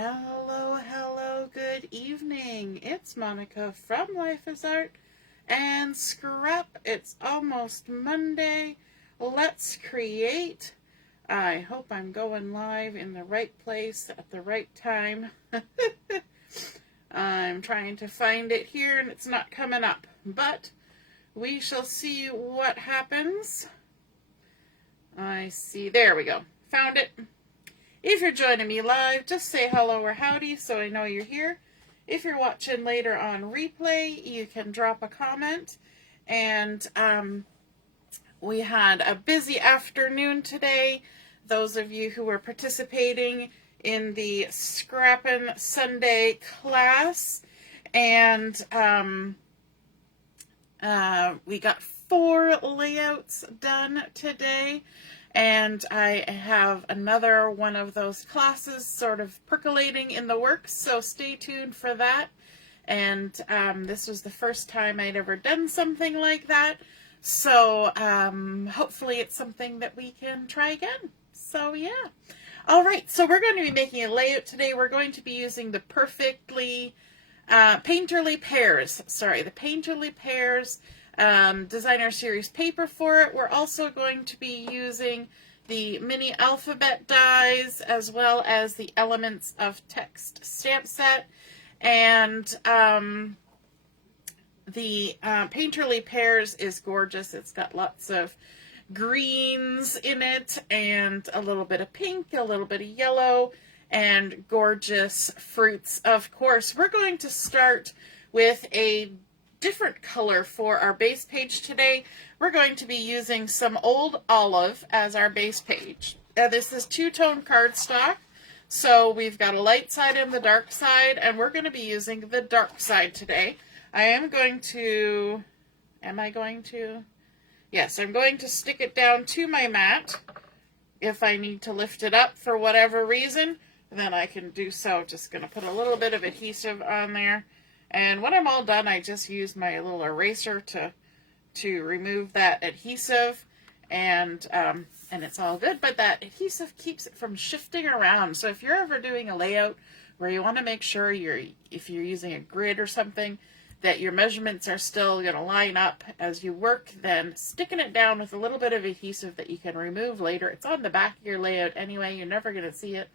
Hello, hello, good evening. It's Monica from Life is Art and Scrap. It's almost Monday. Let's create. I hope I'm going live in the right place at the right time. I'm trying to find it here and it's not coming up, but we shall see what happens. I see, there we go. Found it. If you're joining me live, just say hello or howdy so I know you're here. If you're watching later on replay, you can drop a comment. And we had a busy afternoon today. Those of you who were participating in the Scrappin' Sunday class. And we got 4 layouts done today. And I have another one of those classes sort of percolating in the works, so stay tuned for that. And this was the first time I'd ever done something like that, so hopefully it's something that we can try again. So yeah. All right, so we're going to be making a layout today. We're going to be using the Painterly Pears. Sorry, the Painterly Pears designer series paper for it. We're also going to be using the mini alphabet dies as well as the elements of text stamp set. And the Painterly Pears is gorgeous. It's got lots of greens in it and a little bit of pink, a little bit of yellow, and gorgeous fruits. Of course, we're going to start with a different color for our base page today. We're going to be using some Old Olive as our base page. This is two-tone cardstock, so we've got a light side and the dark side, and we're going to be using the dark side today. Yes, I'm going to stick it down to my mat. If I need to lift it up for whatever reason, then I can do so. Just going to put a little bit of adhesive on there. And when I'm all done, I just use my little eraser to remove that adhesive, and it's all good. But that adhesive keeps it from shifting around. So if you're ever doing a layout where you want to make sure if you're using a grid or something, that your measurements are still going to line up as you work, then sticking it down with a little bit of adhesive that you can remove later. It's on the back of your layout anyway. You're never going to see it,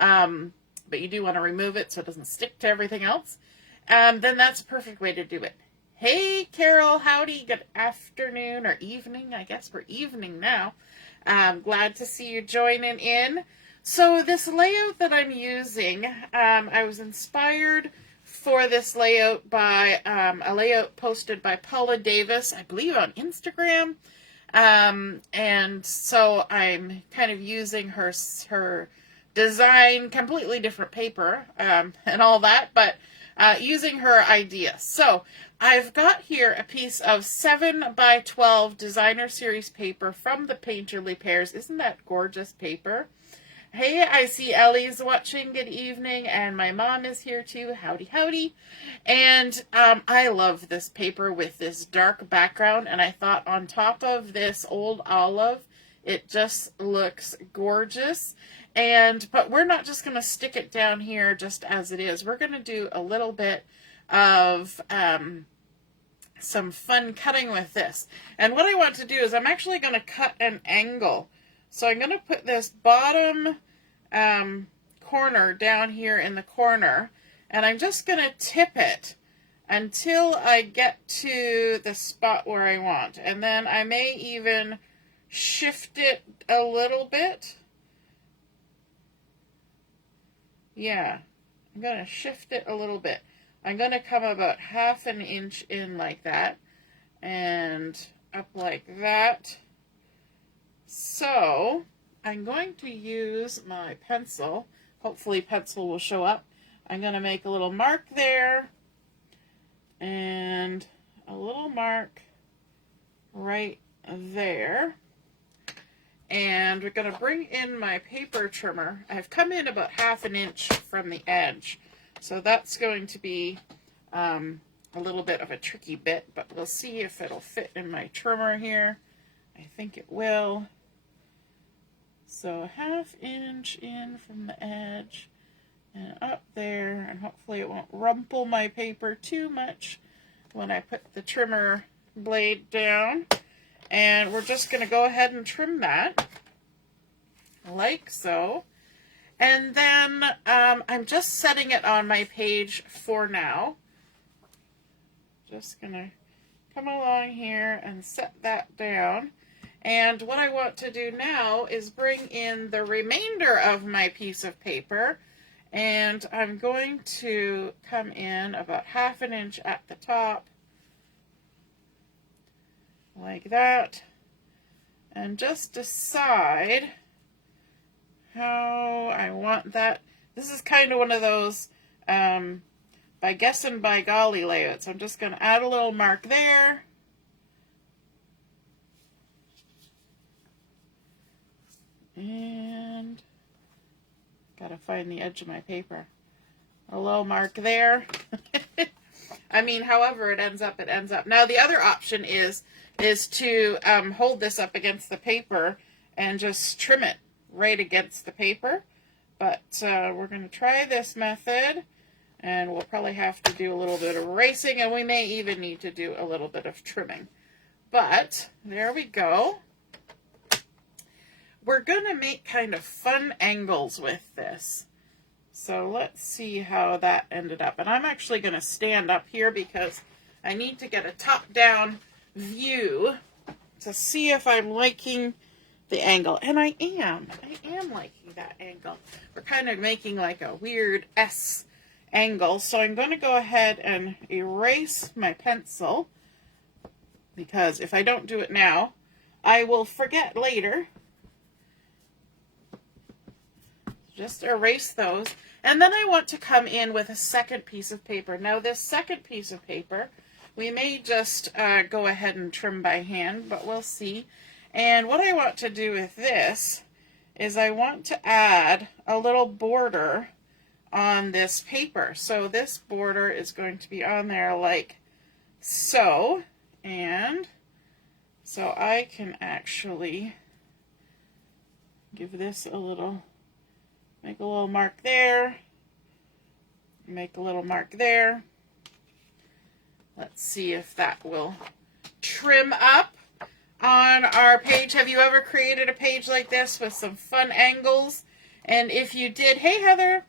but you do want to remove it so it doesn't stick to everything else. Then that's a perfect way to do it. Hey, Carol, howdy, good afternoon or evening. I guess we're evening now. Glad to see you joining in. So this layout that I'm using, I was inspired for this layout by a layout posted by Paula Davis, I believe on Instagram. And so I'm kind of using her design, completely different paper, and all that, but using her idea. So I've got here a piece of 7x12 designer series paper from the Painterly Pears. Isn't that gorgeous paper? Hey, I see Ellie's watching. Good evening. And my mom is here too. Howdy, howdy. And I love this paper with this dark background. And I thought on top of this Old Olive, it just looks gorgeous. But we're not just going to stick it down here just as it is. We're going to do a little bit of some fun cutting with this. And what I want to do is I'm actually going to cut an angle. So I'm going to put this bottom corner down here in the corner, and I'm just going to tip it until I get to the spot where I want. And then I may even shift it a little bit. Yeah, I'm going to shift it a little bit. I'm going to come about 1/2 inch in like that, and up like that. So I'm going to use my pencil. Hopefully pencil will show up. I'm going to make a little mark there, and a little mark right there. And we're going to bring in my paper trimmer. I've come in about 1/2 inch from the edge. So that's going to be a little bit of a tricky bit, but we'll see if it'll fit in my trimmer here. I think it will. So 1/2 inch in from the edge, and up there, and hopefully it won't rumple my paper too much when I put the trimmer blade down. And we're just going to go ahead and trim that like so. And then I'm just setting it on my page for now. Just going to come along here and set that down. And what I want to do now is bring in the remainder of my piece of paper. And I'm going to come in about 1/2 inch at the top, like that, and just decide how I want that. This is kind of one of those by guess and by golly layouts. I'm just going to add a little mark there. And gotta find the edge of my paper. A little mark there. I mean, however it ends up, it ends up. Now the other option is to hold this up against the paper and just trim it right against the paper. But we're going to try this method, and we'll probably have to do a little bit of erasing, and we may even need to do a little bit of trimming. But there we go. We're going to make kind of fun angles with this. So let's see how that ended up. And I'm actually going to stand up here because I need to get a top-down view to see if I'm liking the angle. And I am liking that angle. We're kind of making like a weird S angle. So I'm going to go ahead and erase my pencil, because if I don't do it now, I will forget later. Just erase those. And then I want to come in with a second piece of paper. Now this second piece of paper, we may just go ahead and trim by hand, but we'll see. And what I want to do with this is I want to add a little border on this paper. So this border is going to be on there like so. And so I can actually give this a little, make a little mark there, make a little mark there. Let's see if that will trim up on our page. Have you ever created a page like this with some fun angles? And if you did, hey Heather,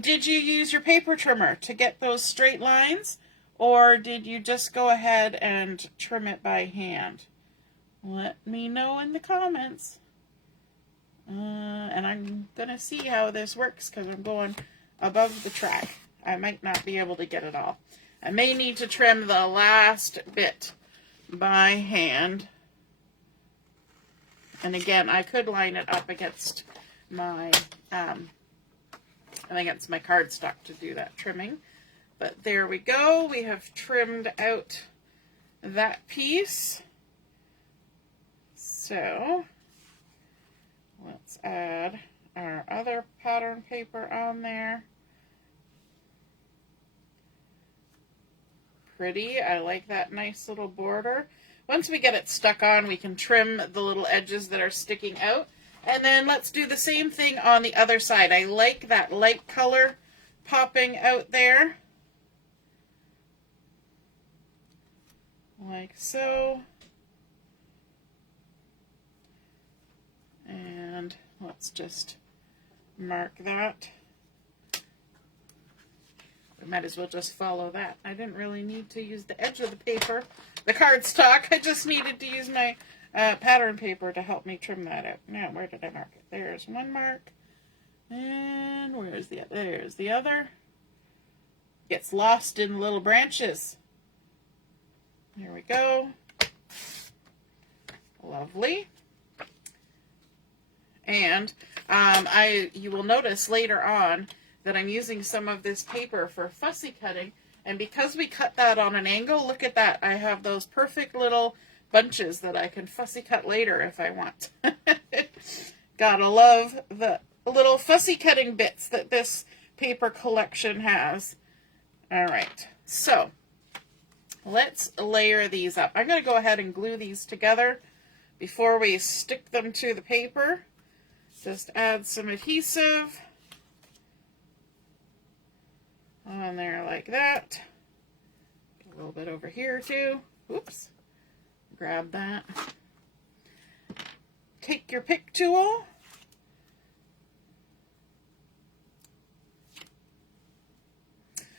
did you use your paper trimmer to get those straight lines? Or did you just go ahead and trim it by hand? Let me know in the comments. And I'm going to see how this works because I'm going above the track. I might not be able to get it all. I may need to trim the last bit by hand. And again, I could line it up against my cardstock to do that trimming. But there we go. We have trimmed out that piece. So let's add our other pattern paper on there. Pretty. I like that nice little border. Once we get it stuck on, we can trim the little edges that are sticking out. And then let's do the same thing on the other side. I like that light color popping out there. Like so. And let's just mark that. We might as well just follow that. I didn't really need to use the edge of the paper, the cardstock. I just needed to use my pattern paper to help me trim that out. Now, where did I mark it? There's one mark. And where's the other? There's the other. Gets lost in little branches. There we go. Lovely. And you will notice later on that I'm using some of this paper for fussy cutting, and because we cut that on an angle, look at that, I have those perfect little bunches that I can fussy cut later if I want. Gotta love the little fussy cutting bits that this paper collection has. Alright, so let's layer these up. I'm going to go ahead and glue these together before we stick them to the paper. Just add some adhesive. on there like that. A little bit over here too. Oops. Grab that. Take your pick tool.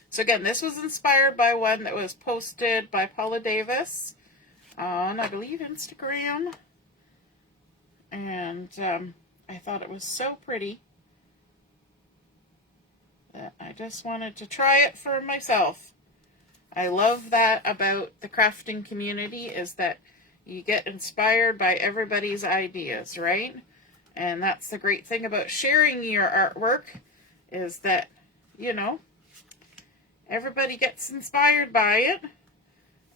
So again, this was inspired by one that was posted by Paula Davis on, I believe, Instagram. And I thought it was so pretty that I just wanted to try it for myself. I love that about the crafting community, is that you get inspired by everybody's ideas, right? And that's the great thing about sharing your artwork, is that, you know, everybody gets inspired by it.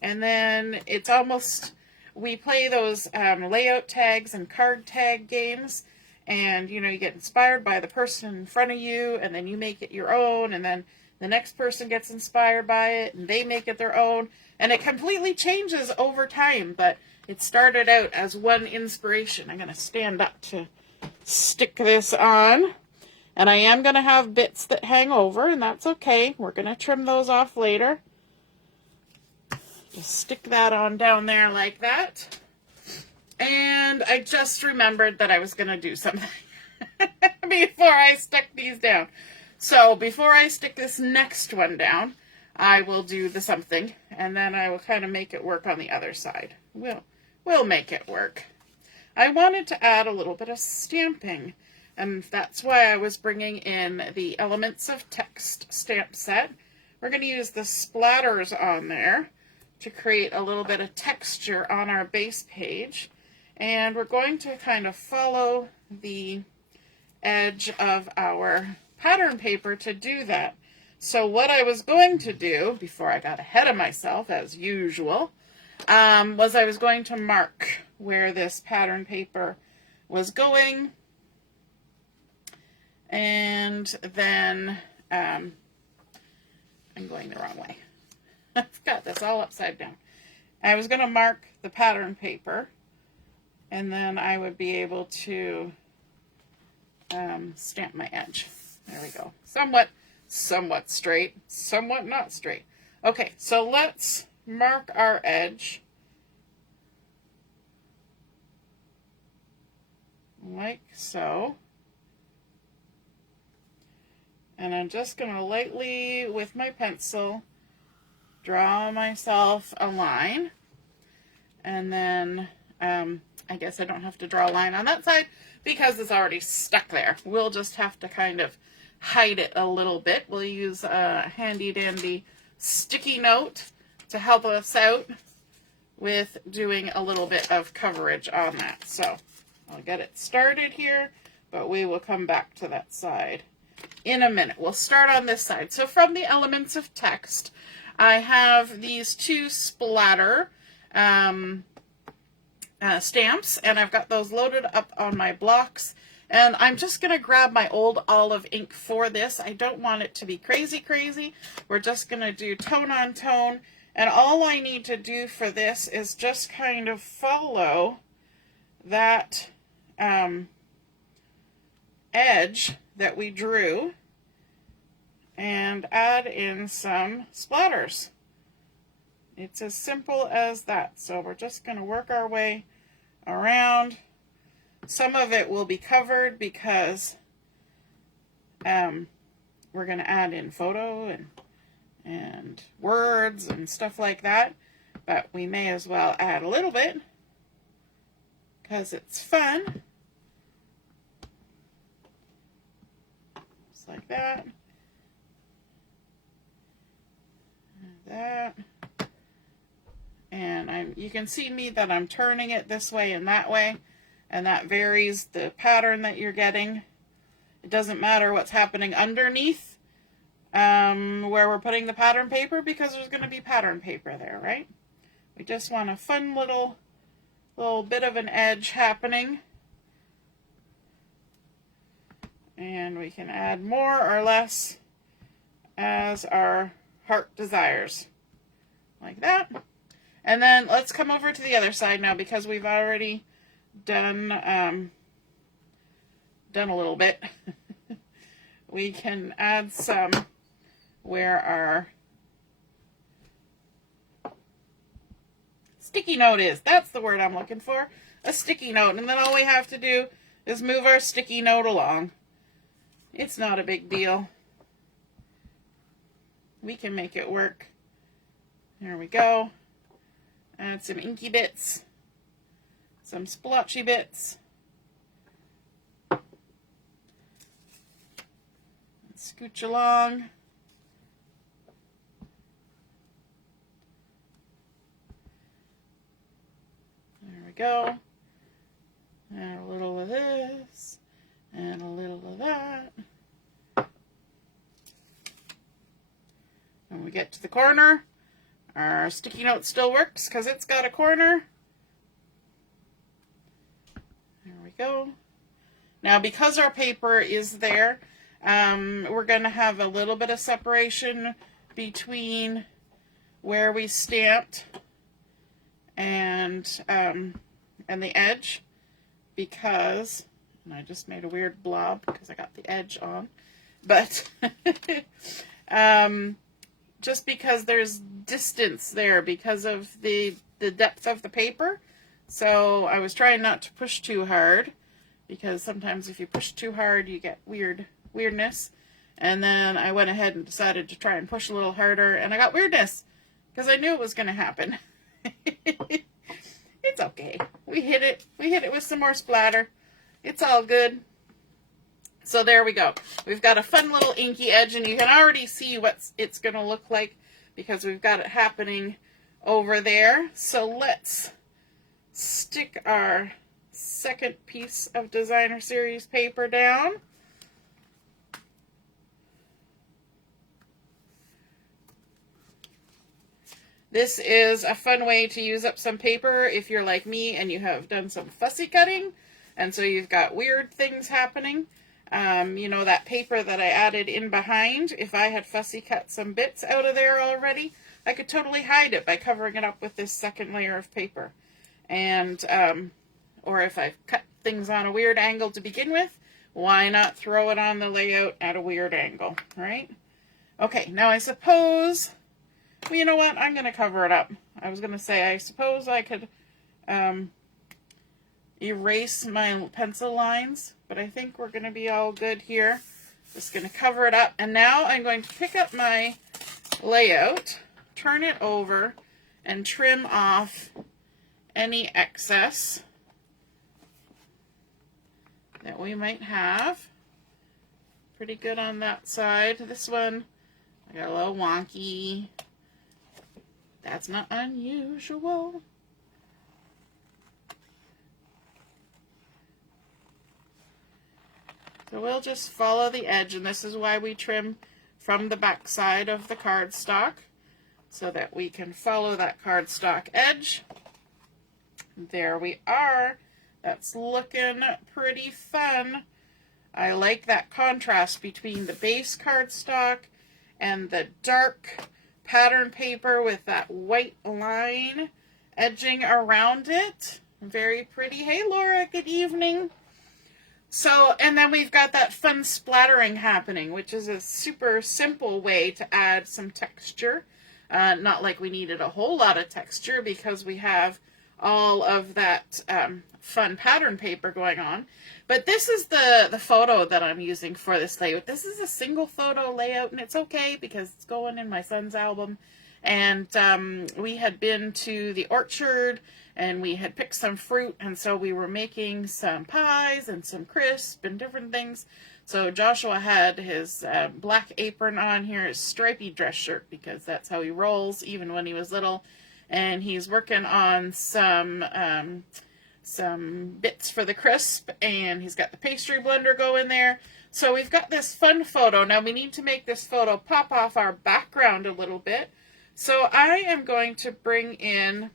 And then it's almost, we play those layout tags and card tag games, and you know, you get inspired by the person in front of you, and then you make it your own, and then the next person gets inspired by it and they make it their own, and it completely changes over time. But it started out as one inspiration. I'm going to stand up to stick this on, and I am going to have bits that hang over, and that's okay. We're going to trim those off later. Just stick that on down there like that. And I just remembered that I was going to do something before I stick these down. So before I stick this next one down, I will do the something, and then I will kind of make it work on the other side. We'll make it work. I wanted to add a little bit of stamping, and that's why I was bringing in the Elements of Text stamp set. We're going to use the splatters on there to create a little bit of texture on our base page, and we're going to kind of follow the edge of our pattern paper to do that. So what I was going to do, before I got ahead of myself as usual, was I was going to mark where this pattern paper was going, and then I'm going the wrong way. I've got this all upside down. I was going to mark the pattern paper, and then I would be able to stamp my edge. There we go. Somewhat straight, somewhat not straight. Okay, so let's mark our edge like so. And I'm just going to lightly, with my pencil, draw myself a line. And then I guess I don't have to draw a line on that side because it's already stuck there. We'll just have to kind of hide it a little bit. We'll use a handy dandy sticky note to help us out with doing a little bit of coverage on that. So I'll get it started here, but we will come back to that side in a minute. We'll start on this side. So from the Elements of Text, I have these two splatter stamps, and I've got those loaded up on my blocks. And I'm just going to grab my old olive ink for this. I don't want it to be crazy. We're just going to do tone on tone. And all I need to do for this is just kind of follow that edge that we drew and add in some splatters. It's as simple as that. So we're just going to work our way around. Some of it will be covered because we're going to add in photo and words and stuff like that. But we may as well add a little bit because it's fun. Just like that. That. And you can see me that I'm turning it this way and that way, and that varies the pattern that you're getting. It doesn't matter what's happening underneath where we're putting the pattern paper, because there's going to be pattern paper there, right? We just want a fun little bit of an edge happening, and we can add more or less as our heart desires, like that. And then let's come over to the other side now, because we've already done a little bit. We can add some where our sticky note is. That's the word I'm looking for. A sticky note. And then all we have to do is move our sticky note along. It's not a big deal. We can make it work. There we go. Add some inky bits. Some splotchy bits. Scooch along. There we go. And a little of this. And a little of that. When we get to the corner, our sticky note still works because it's got a corner. There we go. Now, because our paper is there, we're going to have a little bit of separation between where we stamped and the edge, because, and I just made a weird blob because I got the edge on, but just because there's distance there because of the depth of the paper. So I was trying not to push too hard, because sometimes if you push too hard you get weirdness. And then I went ahead and decided to try and push a little harder, and I got weirdness because I knew it was going to happen. It's okay. We hit it with some more splatter. It's all good. So there we go. We've got a fun little inky edge, and you can already see what it's going to look like because we've got it happening over there. So let's stick our second piece of Designer Series paper down. This is a fun way to use up some paper if you're like me and you have done some fussy cutting, and so you've got weird things happening. You know, that paper that I added in behind, if I had fussy cut some bits out of there already, I could totally hide it by covering it up with this second layer of paper. And, or if I've cut things on a weird angle to begin with, why not throw it on the layout at a weird angle, right? Okay, now I suppose, well, you know what, I'm going to cover it up. I was going to say, I suppose I could erase my pencil lines, but I think we're going to be all good here. Just going to cover it up, and now I'm going to pick up my layout, turn it over, and trim off any excess that we might have. Pretty good on that side. This one, I got a little wonky. That's not unusual. So we'll just follow the edge, and this is why we trim from the back side of the cardstock, so that we can follow that cardstock edge. There we are. That's looking pretty fun. I like that contrast between the base cardstock and the dark pattern paper with that white line edging around it. Very pretty. Hey Laura, good evening. So, and then we've got that fun splattering happening, which is a super simple way to add some texture. Not like we needed a whole lot of texture because we have all of that fun pattern paper going on. But this is the photo that I'm using for this layout. This is a single photo layout, and it's okay because it's going in my son's album. And we had been to the orchard, and we had picked some fruit, and so we were making some pies and some crisp and different things. So Joshua had his black apron on here, his stripy dress shirt, because that's how he rolls even when he was little. And he's working on some bits for the crisp, and he's got the pastry blender going there. So we've got this fun photo. Now we need to make this photo pop off our background a little bit. So I am going to bring in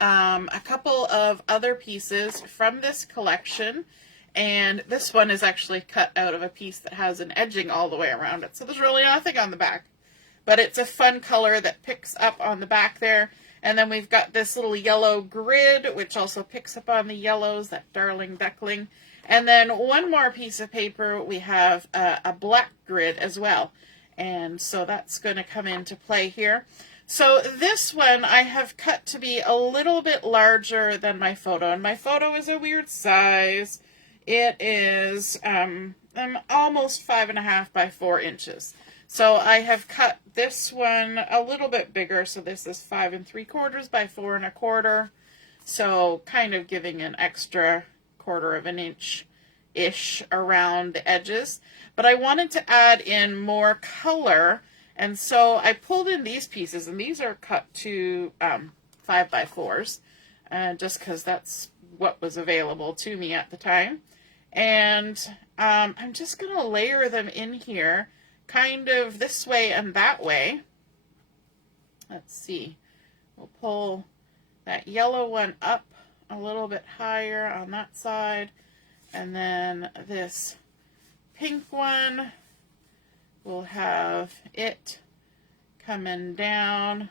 a couple of other pieces from this collection, and this one is actually cut out of a piece that has an edging all the way around it, so there's really nothing on the back, but it's a fun color that picks up on the back there. And then we've got this little yellow grid, which also picks up on the yellows, that darling duckling. And then one more piece of paper, we have a black grid as well. And so that's going to come into play here. So this one I have cut to be a little bit larger than my photo, and my photo is a weird size. It is almost 5.5 by 4 inches. So I have cut this one a little bit bigger, so this is 5 3/4 by 4 1/4. So kind of giving an extra 1/4 of an inch-ish around the edges. But I wanted to add in more color, and so I pulled in these pieces, and these are cut to 5 by 4s, just because that's what was available to me at the time. And I'm just going to layer them in here, kind of this way and that way. Let's see. We'll pull that yellow one up a little bit higher on that side, and then this pink one, we'll have it coming down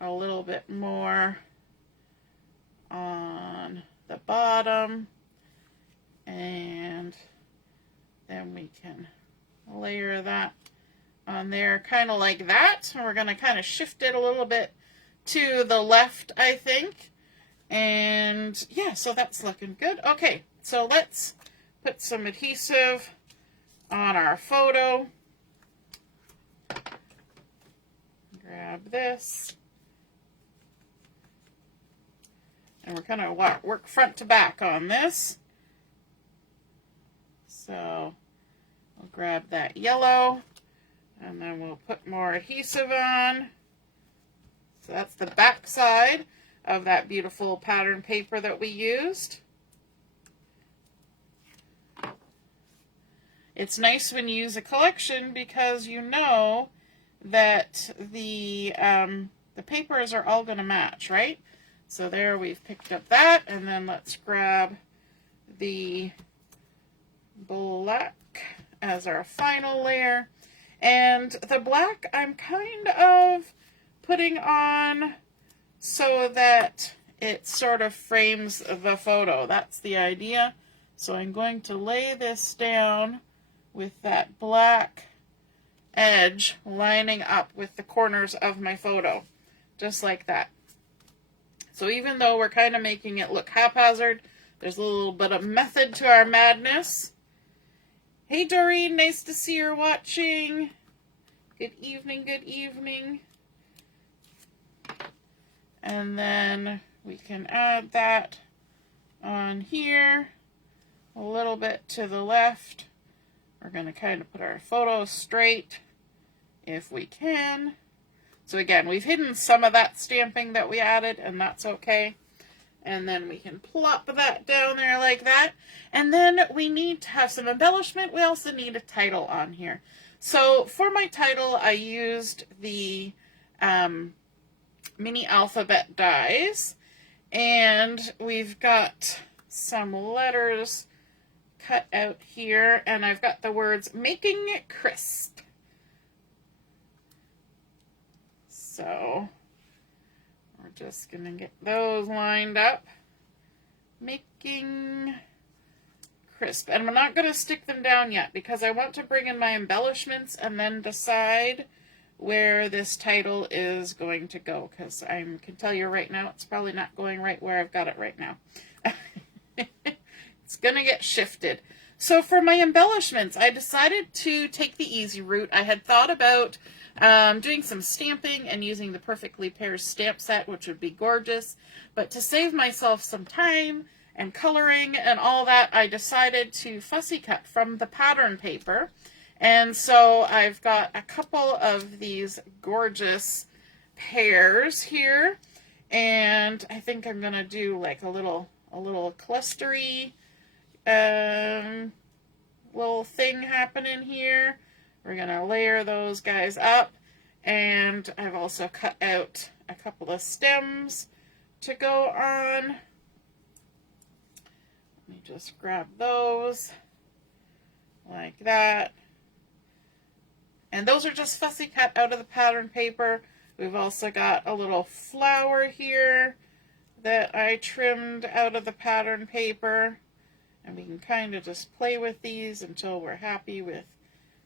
a little bit more on the bottom, and then we can layer that on there kind of like that. And we're going to kind of shift it a little bit to the left, I think. And yeah, so that's looking good. Okay, so let's put some adhesive on our photo. Grab this. And we're going to work front to back on this. So we'll grab that yellow, and then we'll put more adhesive on. So that's the back side of that beautiful pattern paper that we used. It's nice when you use a collection because you know that the papers are all going to match, right? So there, we've picked up that, and then let's grab the black as our final layer. And the black I'm kind of putting on so that it sort of frames the photo. That's the idea. So I'm going to lay this down with that black edge lining up with the corners of my photo, just like that. So even though we're kind of making it look haphazard, there's a little bit of method to our madness. Hey Doreen, nice to see you're watching. Good evening, good evening. And then we can add that on here, a little bit to the left. We're going to kind of put our photo straight if we can. So again, we've hidden some of that stamping that we added, and that's okay. And then we can plop that down there like that. And then we need to have some embellishment. We also need a title on here. So for my title, I used the mini alphabet dies. And we've got some letters cut out here. And I've got the words, making it crisp. So we're just going to get those lined up. Making crisp. And I'm not going to stick them down yet because I want to bring in my embellishments and then decide where this title is going to go. Because I can tell you right now, it's probably not going right where I've got it right now. It's going to get shifted. So for my embellishments, I decided to take the easy route. I had thought about doing some stamping and using the Perfectly Pears stamp set, which would be gorgeous. But to save myself some time and coloring and all that, I decided to fussy cut from the pattern paper. And so I've got a couple of these gorgeous pears here. And I think I'm going to do like a little clustery little thing happening here. We're going to layer those guys up, and I've also cut out a couple of stems to go on. Let me just grab those like that. And those are just fussy cut out of the pattern paper. We've also got a little flower here that I trimmed out of the pattern paper. And we can kind of just play with these until we're happy with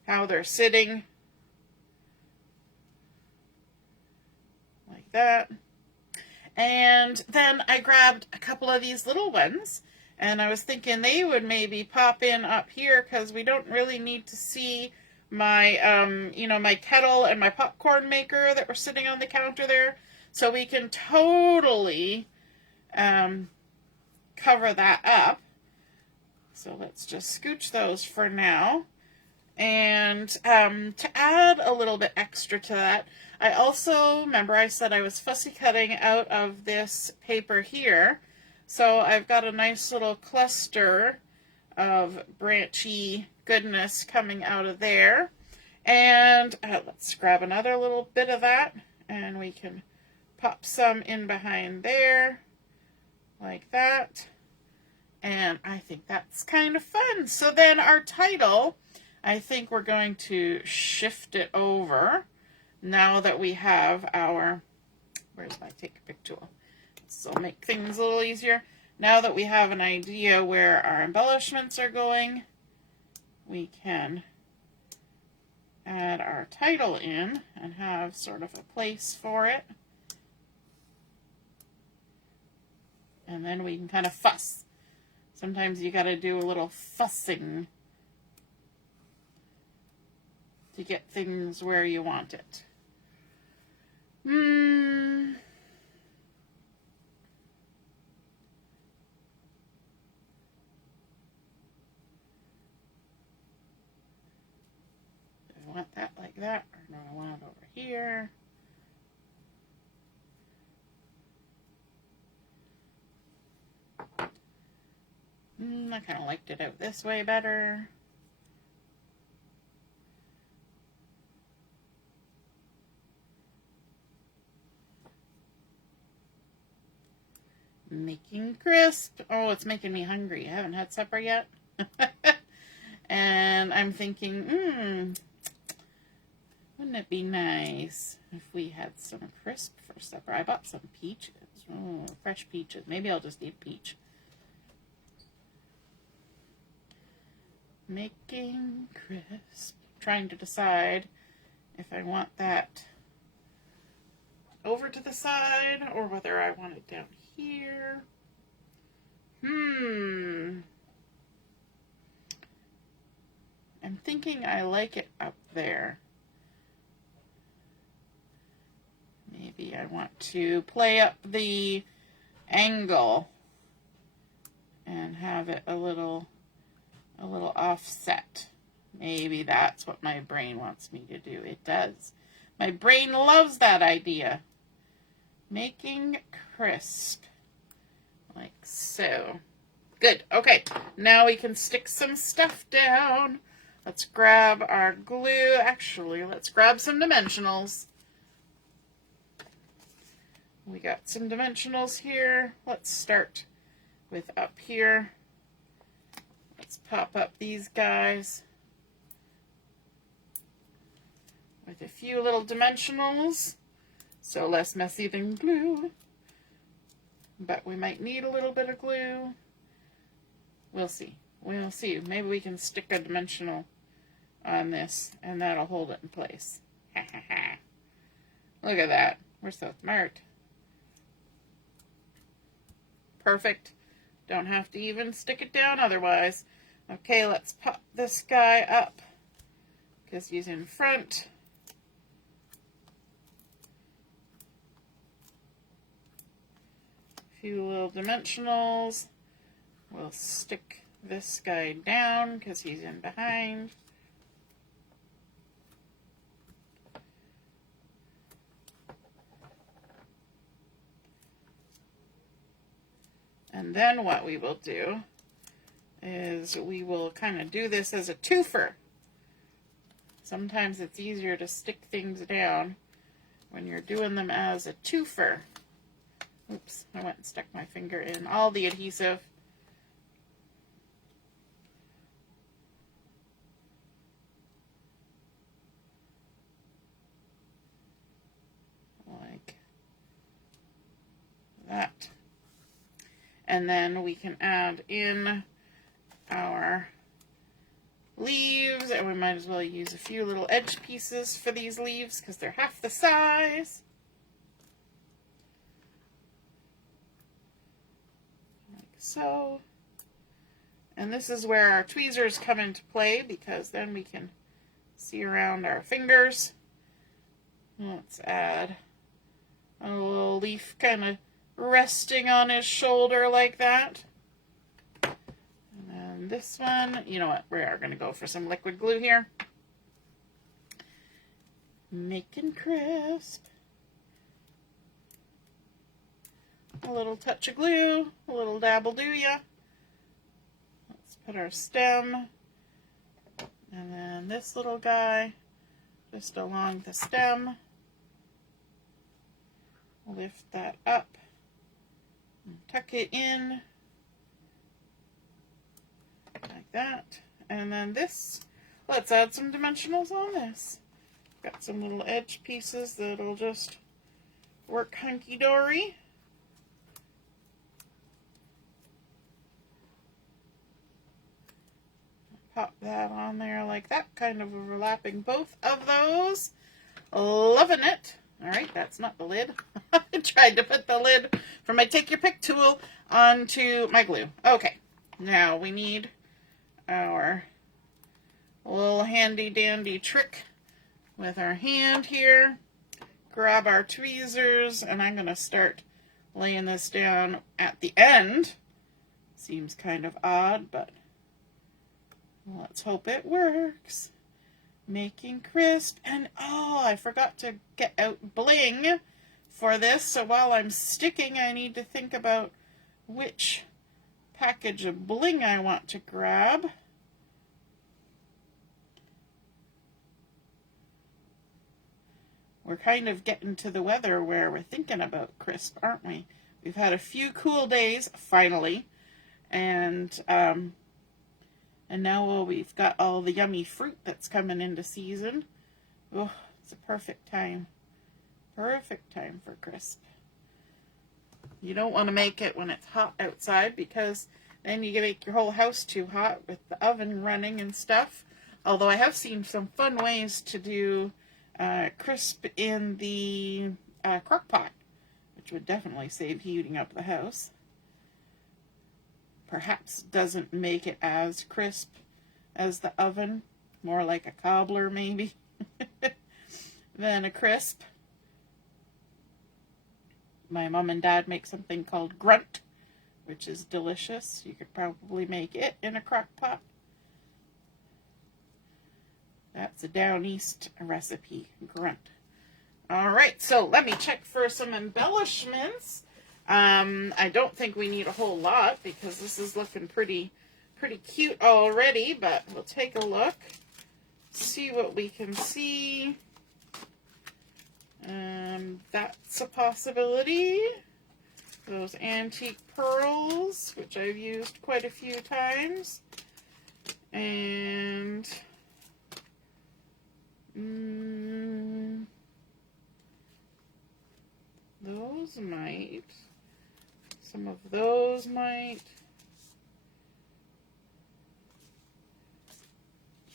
how they're sitting. like that. And then I grabbed a couple of these little ones, and I was thinking they would maybe pop in up here because we don't really need to see my, you know, my kettle and my popcorn maker that were sitting on the counter there. So we can totally cover that up. So let's just scooch those for now. And to add a little bit extra to that, I also, remember I said I was fussy cutting out of this paper here. So I've got a nice little cluster of branchy goodness coming out of there. And let's grab another little bit of that, and we can pop some in behind there, like that. And I think that's kind of fun. So then our title, I think we're going to shift it over now that we have our, where's my take a pic tool? This will make things a little easier. Now that we have an idea where our embellishments are going, we can add our title in and have sort of a place for it. And then we can kind of fuss. Sometimes you got to do a little fussing to get things where you want it. I want that like that, or no, I want it over here. I kind of liked it out this way better. Making crisp. Oh, it's making me hungry. I haven't had supper yet. And I'm thinking, wouldn't it be nice if we had some crisp for supper? I bought some peaches. Oh, fresh peaches. Maybe I'll just eat peach. Making crisp. Trying to decide if I want that over to the side or whether I want it down here. I'm thinking I like it up there. Maybe I want to play up the angle and have it a little offset. Maybe that's what my brain wants me to do. It does. My brain loves that idea. Making crisp. Like so. Good. Okay. Now we can stick some stuff down. Let's grab our glue. Actually, let's grab some dimensionals. We got some dimensionals here. Let's start with up here. Let's pop up these guys with a few little dimensionals. So less messy than glue. But we might need a little bit of glue. We'll see. We'll see. Maybe we can stick a dimensional on this and that'll hold it in place. Look at that. We're so smart. Perfect. Don't have to even stick it down otherwise. Okay, let's pop this guy up because he's in front. A few little dimensionals. We'll stick this guy down because he's in behind. And then what we will do is we will kind of do this as a twofer. Sometimes it's easier to stick things down when you're doing them as a twofer. Oops, I went and stuck my finger in all the adhesive. Like that. And then we can add in our leaves, and we might as well use a few little edge pieces for these leaves because they're half the size. so. And this is where our tweezers come into play, because then we can see around our fingers. Let's add a little leaf kind of resting on his shoulder like that. And then this one, you know what, we are going to go for some liquid glue here. Making crisp. A little touch of glue, a little dab will do ya. Let's put our stem, and then this little guy just along the stem. Lift that up, and tuck it in, like that. And then this, let's add some dimensionals on this. Got some little edge pieces that'll just work hunky-dory. Pop that on there like that, kind of overlapping both of those. Loving it. Alright, that's not the lid. I tried to put the lid from my Take Your Pick tool onto my glue. Okay, now we need our little handy dandy trick with our hand here. Grab our tweezers, and I'm going to start laying this down at the end. Seems kind of odd, but let's hope it works. Making crisp, and oh, I forgot to get out bling for this, so while I'm sticking, I need to think about which package of bling I want to grab. We're kind of getting to the weather where we're thinking about crisp, aren't we? We've had a few cool days, finally, and now we've got all the yummy fruit that's coming into season. Oh, it's a perfect time. Perfect time for crisp. You don't want to make it when it's hot outside, because then you can make your whole house too hot with the oven running and stuff. Although I have seen some fun ways to do crisp in the crock pot, which would definitely save heating up the house. Perhaps doesn't make it as crisp as the oven, more like a cobbler maybe than a crisp. My mom and dad make something called grunt, which is delicious. You could probably make it in a crock pot. That's a down east recipe, grunt. Alright, so let me check for some embellishments. I don't think we need a whole lot, because this is looking pretty cute already, but we'll take a look, see what we can see. That's a possibility. Those antique pearls, which I've used quite a few times. And those might. Some of those might.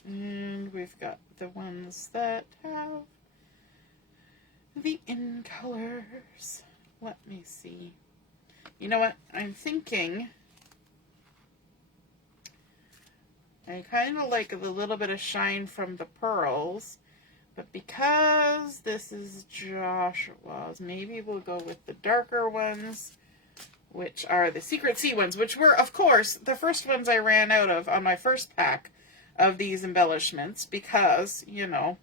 And we've got the ones that have the in colors. Let me see. You know what? I'm thinking I kind of like the little bit of shine from the pearls, but because this is Joshua's, maybe we'll go with the darker ones, which are the Secret Sea ones, which were, of course, the first ones I ran out of on my first pack of these embellishments, because, you know,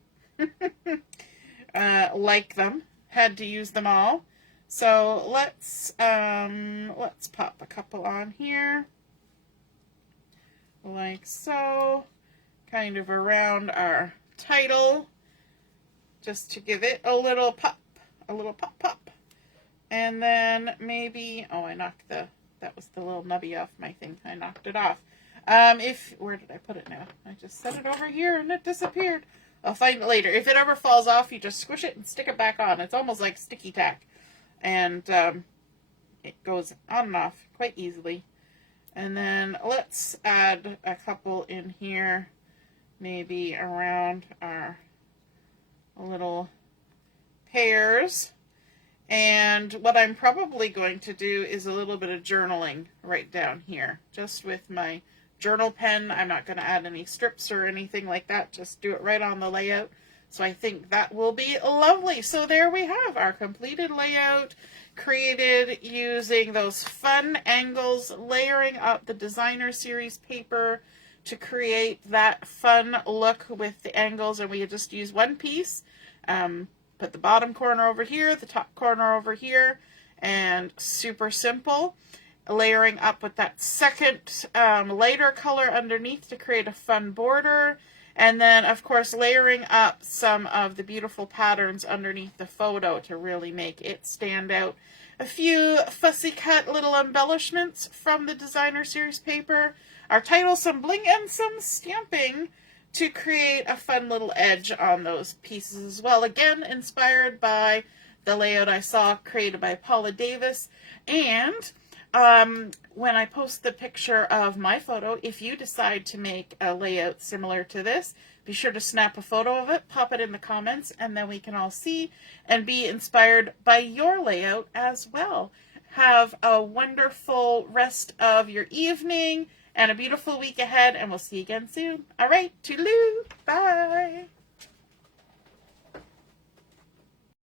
like them, had to use them all. So let's pop a couple on here, like so, kind of around our title, just to give it a little pop, pop. And then maybe, oh, I knocked that was the little nubby off my thing. I knocked it off. Where did I put it now? I just set it over here and it disappeared. I'll find it later. If it ever falls off, you just squish it and stick it back on. It's almost like sticky tack. And it goes on and off quite easily. And then let's add a couple in here, maybe around our little pears. And what I'm probably going to do is a little bit of journaling right down here, just with my journal pen. I'm not going to add any strips or anything like that, just do it right on the layout. So I think that will be lovely. So there we have our completed layout, created using those fun angles, layering up the designer series paper to create that fun look with the angles. And we just use one piece, put the bottom corner over here, the top corner over here, and super simple. Layering up with that second lighter color underneath to create a fun border. And then, of course, layering up some of the beautiful patterns underneath the photo to really make it stand out. A few fussy cut little embellishments from the designer series paper. Our title, some bling, and some stamping to create a fun little edge on those pieces as well. Again, inspired by the layout I saw created by Paula Davis. And when I post the picture of my photo, if you decide to make a layout similar to this, be sure to snap a photo of it, pop it in the comments, and then we can all see and be inspired by your layout as well. Have a wonderful rest of your evening and a beautiful week ahead, and we'll see you again soon. All right, toodaloo, bye.